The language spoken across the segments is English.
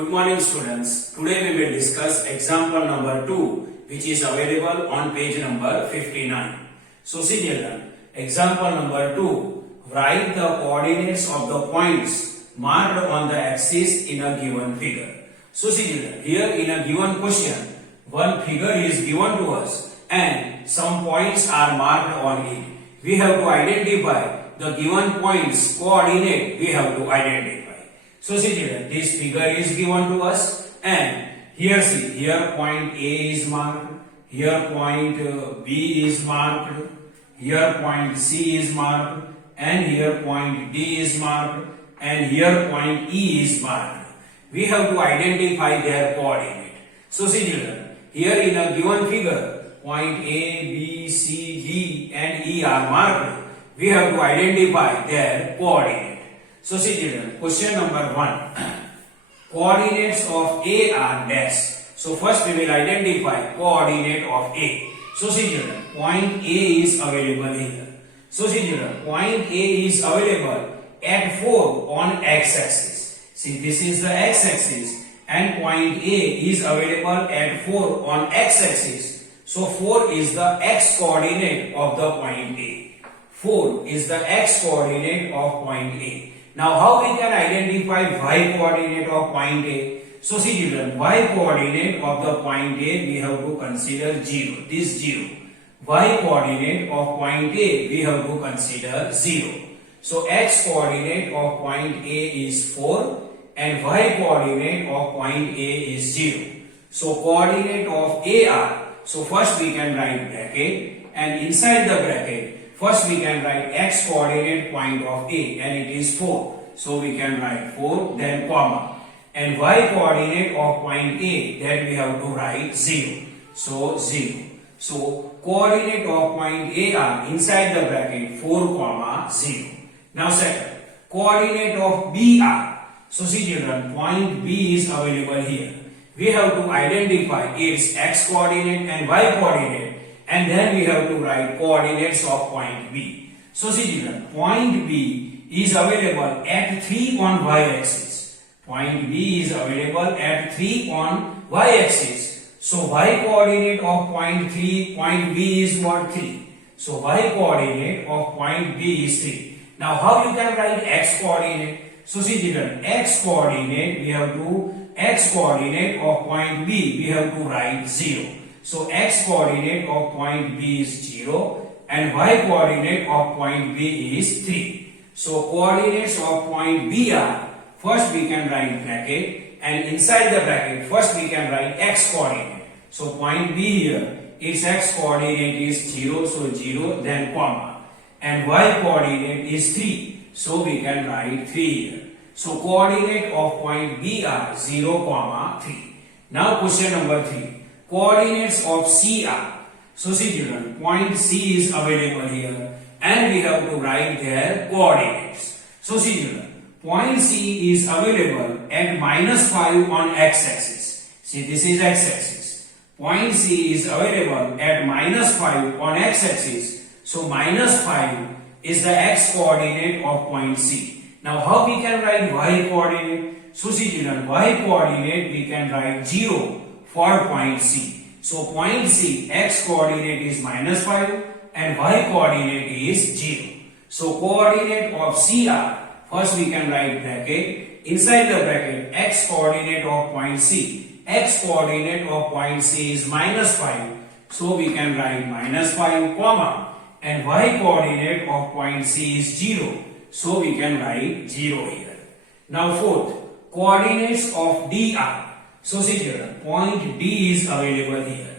Good morning students. Today we will discuss example number 2 which is available on page number 59. So see children, example number 2, write the coordinates of the points marked on the axis in a given figure. So see children, here in a given question, one figure is given to us and some points are marked on it. We have to identify the given points coordinate we have to identify. So see children, this figure is given to us and here see, here point A is marked, here point B is marked, here point C is marked, and here point D is marked, and here point E is marked. We have to identify their coordinate. So see children, here in a given figure, point A, B, C, D and E are marked. We have to identify their coordinate. So see children, question number 1. Coordinates of A are dash. So first we will identify coordinate of A. So see children, point A is available here. So see children, point A is available at 4 on x-axis. See, this is the x-axis and point A is available at 4 on x-axis. So 4 is the x coordinate of the point A. 4 is the x coordinate of point A. Now how we can identify y coordinate of point A? So see children, y coordinate of the point A we have to consider 0, this 0. Y coordinate of point A we have to consider 0. So x coordinate of point A is 4 and y coordinate of point A is 0. So coordinate of A are, so first we can write bracket and inside the bracket first we can write x coordinate point of A and it is 4. So we can write 4 then comma. And y coordinate of point A that we have to write 0. So 0. So coordinate of point A are inside the bracket 4 comma 0. Now second, coordinate of B are. So see children, point B is available here. We have to identify its x coordinate and y coordinate. And then we have to write coordinates of point B. So see children, point B is available at 3 on y-axis. Point B is available at 3 on y-axis. So y coordinate of point B is what? 3. So y coordinate of point B is 3. Now how you can write x coordinate? So see children, x coordinate of point B we have to write 0. So x coordinate of point B is 0 and y coordinate of point B is 3. So coordinates of point B are, first we can write bracket and inside the bracket first we can write x coordinate. So point B here, its x coordinate is 0, so 0 then comma. And y coordinate is 3, so we can write 3 here. So coordinate of point B are 0, 3. Now question number 3. Coordinates of C are. So see children, point C is available here and we have to write their coordinates. So see children, point C is available at -5 on x-axis. See, this is x-axis. Point C is available at -5 on x-axis. So -5 is the x coordinate of point C. Now how we can write y coordinate? So see children, y coordinate we can write 0 for point C. So point C, x coordinate is -5 and y coordinate is 0. So coordinate of C are, first we can write bracket, inside the bracket x coordinate of point C. X coordinate of point C is -5, so we can write -5 comma, and y coordinate of point C is 0, so we can write 0 here. Now fourth, coordinates of D are. So see children, point D is available here.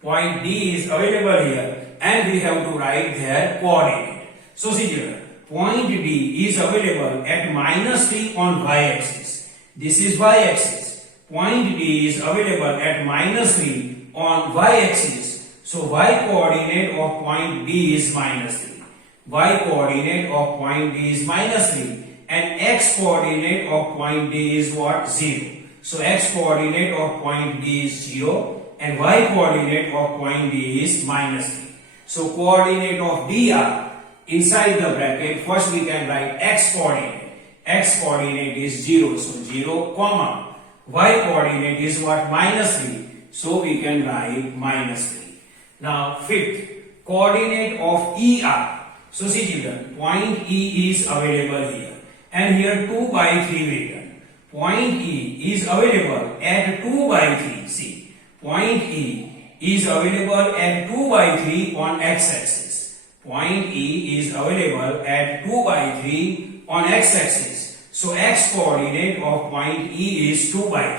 Point D is available here and we have to write their coordinate. So see children, point D is available at -3 on y-axis. This is y-axis. Point D is available at -3 on y-axis. So y coordinate of point D is -3. Y coordinate of point D is -3 and x coordinate of point D is what? 0. So x coordinate of point D is 0 and y coordinate of point D is -3. So coordinate of D are, inside the bracket first we can write x coordinate x coordinate is 0, so 0, comma. Y coordinate is what? -3, so we can write -3. Now fifth, coordinate of ER. So see children, point E is available here, and here 2/3 written. Point E is available at 2/3. See, point E is available at 2/3 on x-axis. Point E is available at 2/3 on x-axis. So x coordinate of point E is 2/3.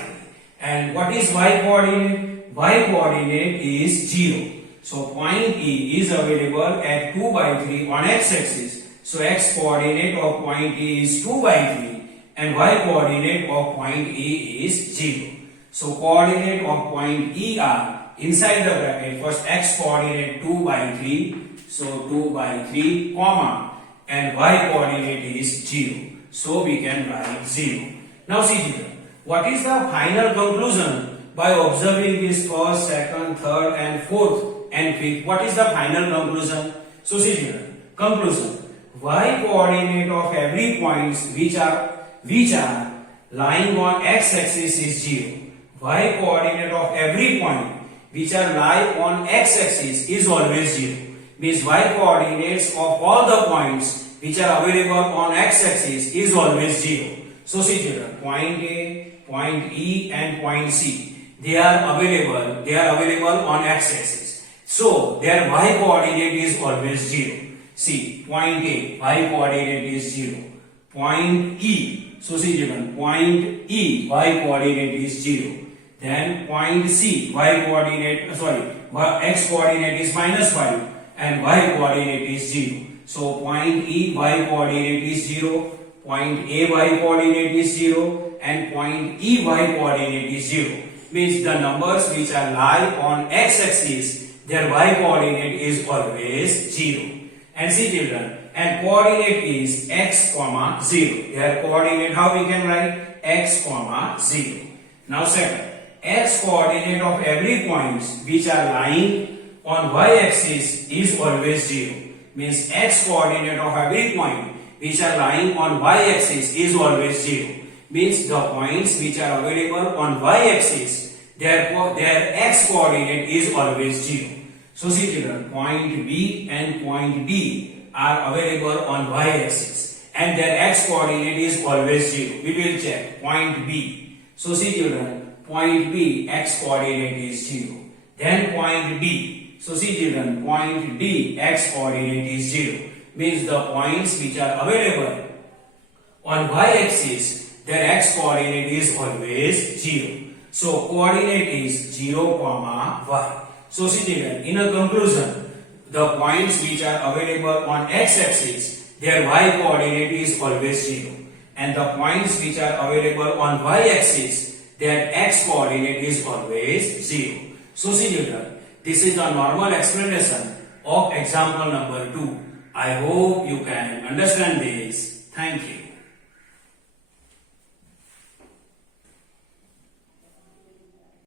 And what is y coordinate? Y coordinate is 0. So point E is available at 2/3 on x-axis. So x coordinate of point E is 2/3 and y coordinate of point E is 0. So coordinate of point E are inside the bracket. First x coordinate 2/3. So 2/3, comma, and y coordinate is 0. So we can write 0. Now see children, what is the final conclusion by observing this first, second, third and fourth and fifth? What is the final conclusion? So see children, conclusion, y coordinate of every points which are lying on x-axis is 0. Y coordinate of every point which are lie on x-axis is always 0. Means y coordinates of all the points which are available on x-axis is always 0. So see children, point A, point E and point C, they are available on x-axis. So their y coordinate is always 0. See, point A, y coordinate is 0. Point E, so see children, point E, y coordinate is 0. Then point C, x coordinate is -5 and y coordinate is 0. So point E, y coordinate is 0, point A, y coordinate is 0 and point E, y coordinate is 0. Means the numbers which are lie on x-axis, their y coordinate is always 0. And see children, and coordinate is x, 0. Their coordinate, how we can write? X, 0. Now second, x coordinate of every points which are lying on y-axis is always 0. Means x coordinate of every point which are lying on y-axis is always 0. Means the points which are available on y-axis, their x coordinate is always 0. So see children, point B and point D are available on y-axis and their x coordinate is always 0. We will check point B. So see children, point B, x coordinate is 0. Then point D. So see children, point D, x coordinate is 0. Means the points which are available on y-axis, their x coordinate is always 0. So coordinate is 0, y. So see children, in a conclusion, the points which are available on x-axis, their y coordinate is always 0. And the points which are available on y-axis, their x coordinate is always 0. So see children, this is a normal explanation of example number 2. I hope you can understand this. Thank you.